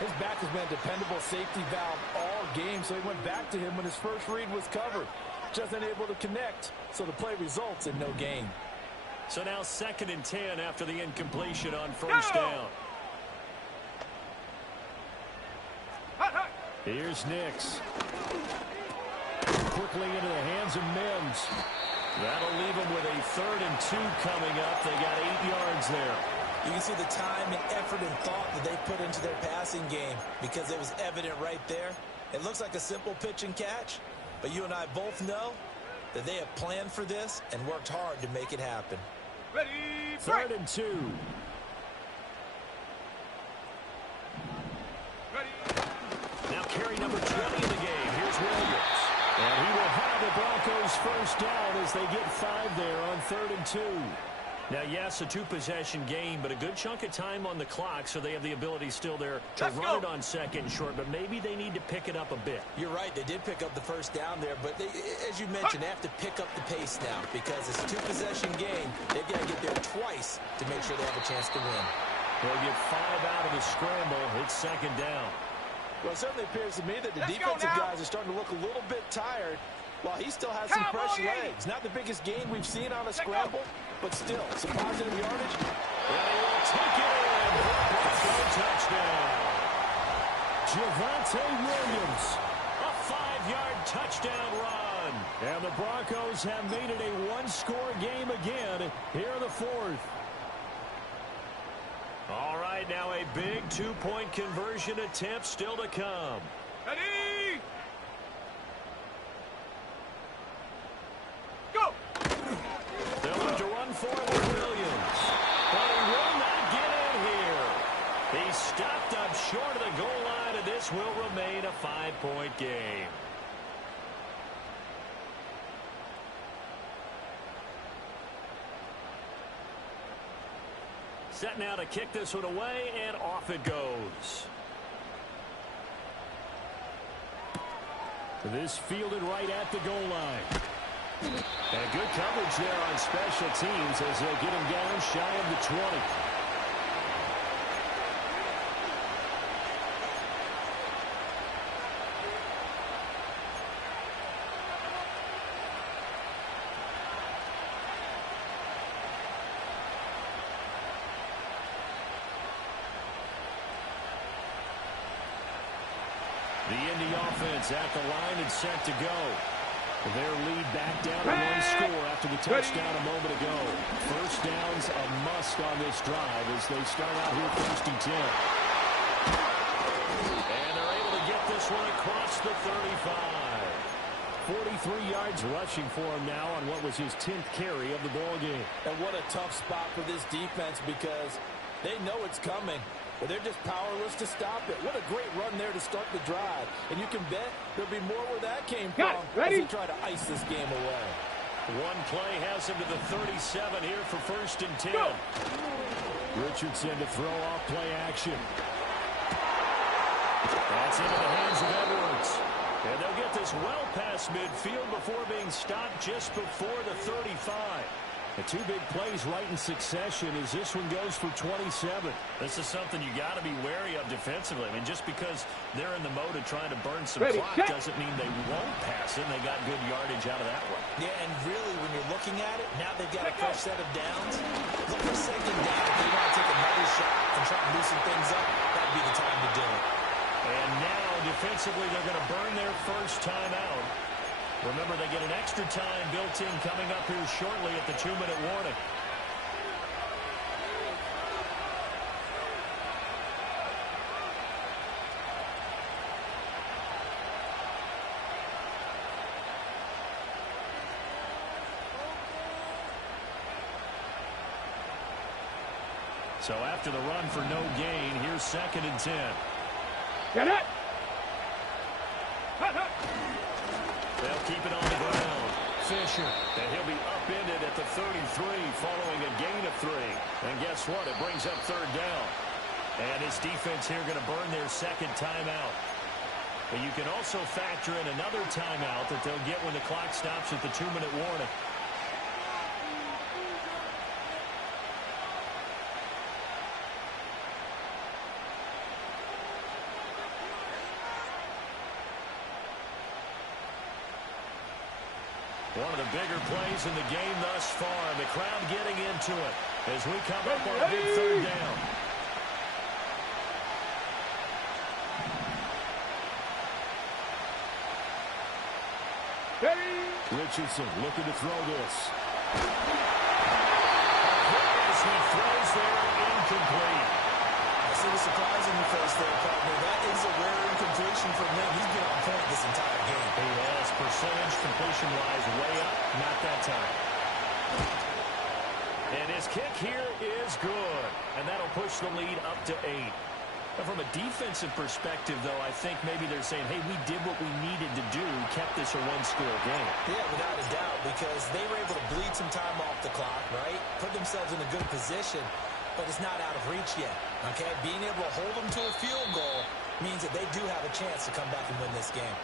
His back has been a dependable safety valve all game, so he went back to him when his first read was covered. Just unable to connect, so the play results in no gain. So now 2nd and 10 after the incompletion on first down. Here's Nix. Quickly into the hands of Mims. That'll leave him with a 3rd and 2 coming up. They got 8 yards there. You can see the time and effort and thought that they put into their passing game because it was evident right there. It looks like a simple pitch and catch, but you and I both know that they have planned for this and worked hard to make it happen. Ready. 3rd and 2. Ready. Now carry number 20 in the game. Here's Williams. And he will have the Broncos first down as they get 5 there on 3rd and 2. Now, yes, a 2-possession game, but a good chunk of time on the clock, so they have the ability still there to run it on 2nd and short, but maybe they need to pick it up a bit. You're right. They did pick up the first down there, but they, as you mentioned, they have to pick up the pace now because it's a 2-possession game. They've got to get there twice to make sure they have a chance to win. They'll get 5 out of the scramble. It's 2nd down. Well, it certainly appears to me that the defensive guys are starting to look a little bit tired while he still has some fresh legs. Not the biggest gain we've seen on a scramble, but still, some positive yardage. And he will take it in for a Bronco touchdown. Williams. A 5-yard touchdown run. And the Broncos have made it a one-score game again here in the fourth. All right, now a big two-point conversion attempt still to come. Ready? Go! They'll look to run for it with Williams. But he will not get in here. He's stopped up short of the goal line, and this will remain a 5-point game. Set now to kick this one away, and off it goes. This fielded right at the goal line. And good coverage there on special teams as they'll get him down shy of the 20. The Indy offense at the line and set to go. Their lead back down to one score after the touchdown a moment ago. First down's a must on this drive as they start out here 1st and 10. And they're able to get this one across the 35. 43 yards rushing for him now on what was his 10th carry of the ball game. And what a tough spot for this defense because they know it's coming. But they're just powerless to stop it. What a great run there to start the drive. And you can bet there'll be more where that came from as they try to ice this game away. One play has him to the 37 here for 1st and 10. Go. Richardson to throw off play action. That's into the hands of Edwards. And they'll get this well past midfield before being stopped just before the 35. The two big plays right in succession as this one goes for 27. This is something you got to be wary of defensively. I mean, just because they're in the mode of trying to burn some clock doesn't mean they won't pass it. They got good yardage out of that one. Yeah, and really, when you're looking at it, now they've got a fresh set of downs. Look for 2nd down. If they want to take another shot and try to loosen things up, that'd be the time to do it. And now, defensively, they're going to burn their first timeout. Remember, they get an extra time built in coming up here shortly at the 2-minute warning. So after the run for no gain, here's 2nd and 10. Get it! They'll keep it on the ground. Fisher, and he'll be upended at the 33 following a gain of 3. And guess what? It brings up 3rd down. And his defense here going to burn their 2nd timeout. But you can also factor in another timeout that they'll get when the clock stops at the 2-minute warning. One of the bigger plays in the game thus far. The crowd getting into it as we come up on a big 3rd down. Richardson looking to throw this. As he throws there, incomplete. I see the surprise in your face there, partner. That is a rare incompletion from him. He's been on point this entire game. He has percentage completion-wise way up, not that time. And his kick here is good. And that'll push the lead up to 8. And from a defensive perspective, though, I think maybe they're saying, hey, we did what we needed to do, kept this a one-score game. Yeah, without a doubt, because they were able to bleed some time off the clock, right? Put themselves in a good position, but it's not out of reach yet, okay? Being able to hold them to a field goal means that they do have a chance to come back and win this game.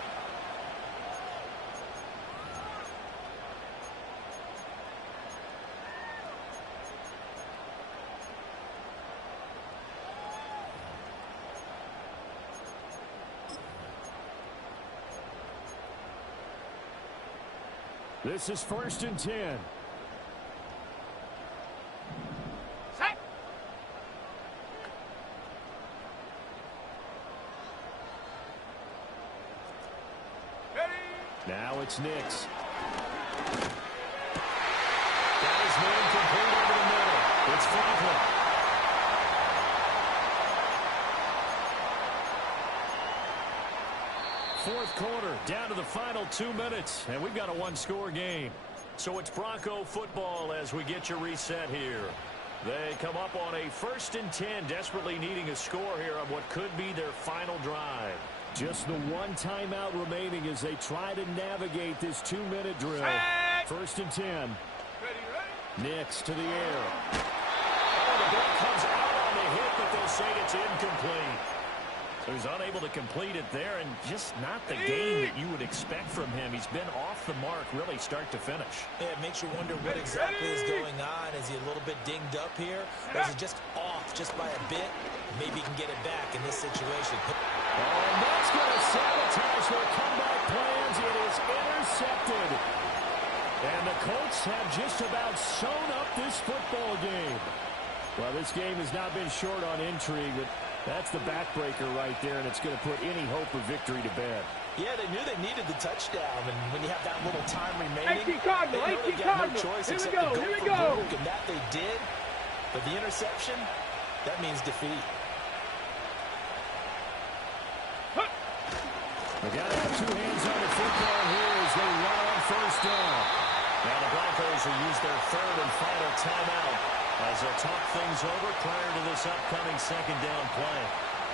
This is 1st and 10. Set. Now it's Nix. That is moving complete over the middle. It's Franklin. Fourth quarter, down to the final 2 minutes, and we've got a one-score game. So it's Bronco football as we get your reset here. They come up on a 1st and 10, desperately needing a score here on what could be their final drive. Just the one timeout remaining as they try to navigate this 2-minute drill. 1st and 10. Nix to the air. Oh, the ball comes out on the hit, but they'll say it's incomplete. So he's unable to complete it there, and just not the game that you would expect from him. He's been off the mark, really, start to finish. Yeah, it makes you wonder what exactly is going on. Is he a little bit dinged up here? Or is he just off just by a bit? Maybe he can get it back in this situation. Oh, and that's going to sabotage their comeback plans. It is intercepted. And the Colts have just about sewn up this football game. Well, this game has not been short on intrigue, but that's the backbreaker right there, and it's going to put any hope of victory to bed. Yeah, they knew they needed the touchdown, and when you have that little time remaining, 18 Cardinal, they 18 got Cardinal. no choice Here we except go, to here we go go. for broke, and that they did. But the interception, that means defeat. They got to have two hands on the football here as they run on 1st down. Now the Broncos will use their 3rd and final timeout as they'll talk things over prior to this upcoming 2nd down play.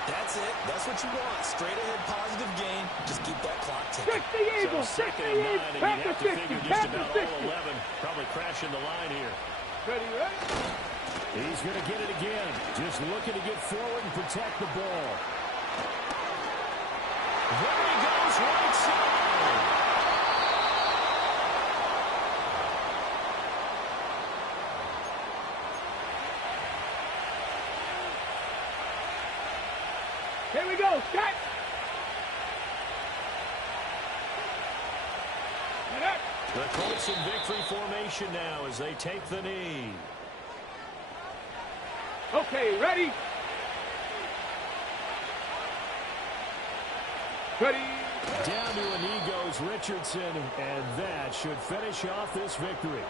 That's it. That's what you want. Straight ahead positive gain. Just keep that clock ticking. 60 Eagles, So 2nd 60 and 9, Eagles, and back you'd to have to 60, figure back just to about 60. all 11 probably crashing the line here. Ready, ready? He's going to get it again. Just looking to get forward and protect the ball. There he goes, right side. Here we go, Scott. The Colts in victory formation now as they take the knee. Okay, ready? Ready? Down to a knee goes Richardson, and that should finish off this victory.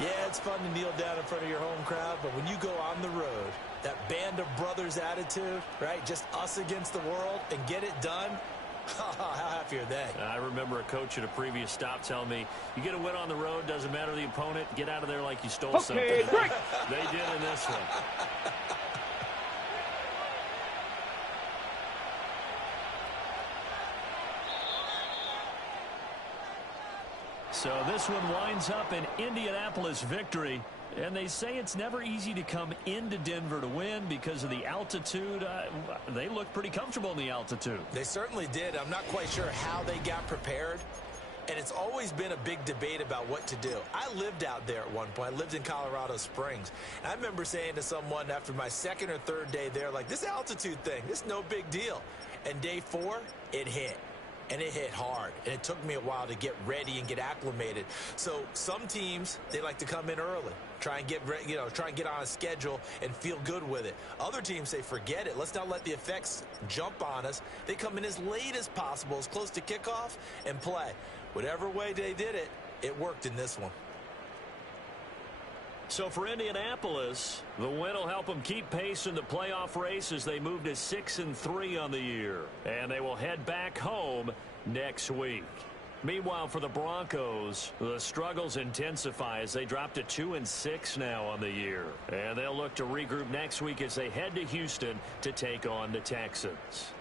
Yeah, it's fun to kneel down in front of your home crowd, but when you go on the road, that band of brothers attitude, right, just us against the world, and get it done, how happy are they? I remember a coach at a previous stop telling me, you get a win on the road, doesn't matter the opponent, get out of there like you stole something. Okay, break. They did in this one. So this one winds up an Indianapolis victory. And they say it's never easy to come into Denver to win because of the altitude. They look pretty comfortable in the altitude. They certainly did. I'm not quite sure how they got prepared. And it's always been a big debate about what to do. I lived out there at one point. I lived in Colorado Springs. And I remember saying to someone after my 2nd or 3rd day there, like, this altitude thing, this is no big deal. And day 4, it hit. And it hit hard. And it took me a while to get ready and get acclimated. So some teams, they like to come in early. Try and get on a schedule and feel good with it. Other teams say, forget it. Let's not let the effects jump on us. They come in as late as possible, as close to kickoff, and play. Whatever way they did it, it worked in this one. So for Indianapolis, the win will help them keep pace in the playoff race as they move to 6-3 on the year. And they will head back home next week. Meanwhile, for the Broncos, the struggles intensify as they drop to 2-6 now on the year. And they'll look to regroup next week as they head to Houston to take on the Texans.